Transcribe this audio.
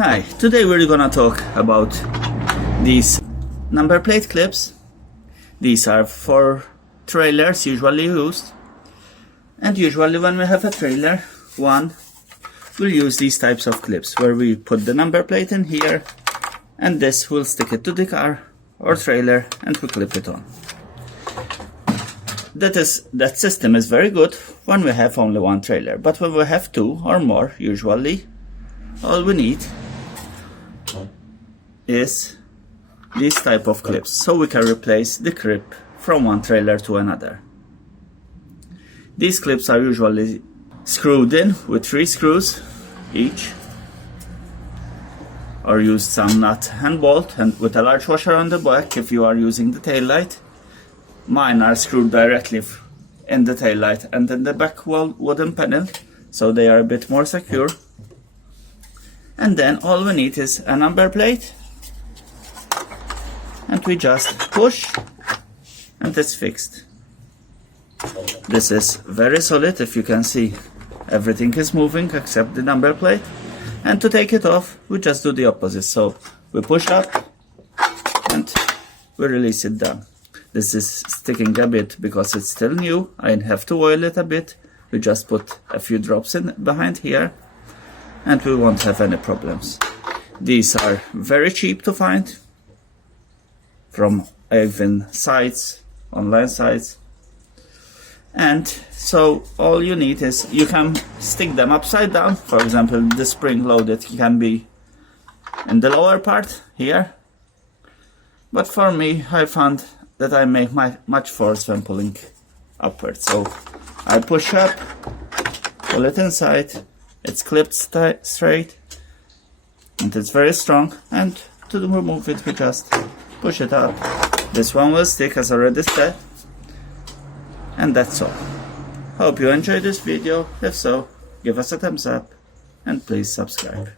Hi, today we're gonna talk about these number plate clips. These are for trailers usually used, and usually when we have a trailer, we'll use these types of clips where we put the number plate in here, and this will stick it to the car or trailer and we clip it on. That system is very good when we have only one trailer, but when we have two or more, usually all we need is these type of clips, so we can replace the clip from one trailer to another. These clips are usually screwed in with 3 screws each, or use some nut and bolt, and with a large washer on the back if you are using the tail light. Mine are screwed directly in the tail light and in the back wooden panel, so they are a bit more secure. And then all we need is a number plate, and we just push and it's fixed. This is very solid. If you can see, everything is moving except the number plate. And to take it off, we just do the opposite. So we push up and we release it down. This is sticking a bit because it's still new. I have to oil it a bit. We just put a few drops in behind here and we won't have any problems. These are very cheap to find from even sites, online sites. And so all you need is, you can stick them upside down. For example, the spring loaded can be in the lower part here. But for me, I found that I make much force when pulling upwards. So I push up, pull it inside, it's clipped straight, and it's very strong. And to remove it, we just push it up. This one will stick as already said. And that's all. Hope you enjoyed this video. If so, give us a thumbs up and please subscribe.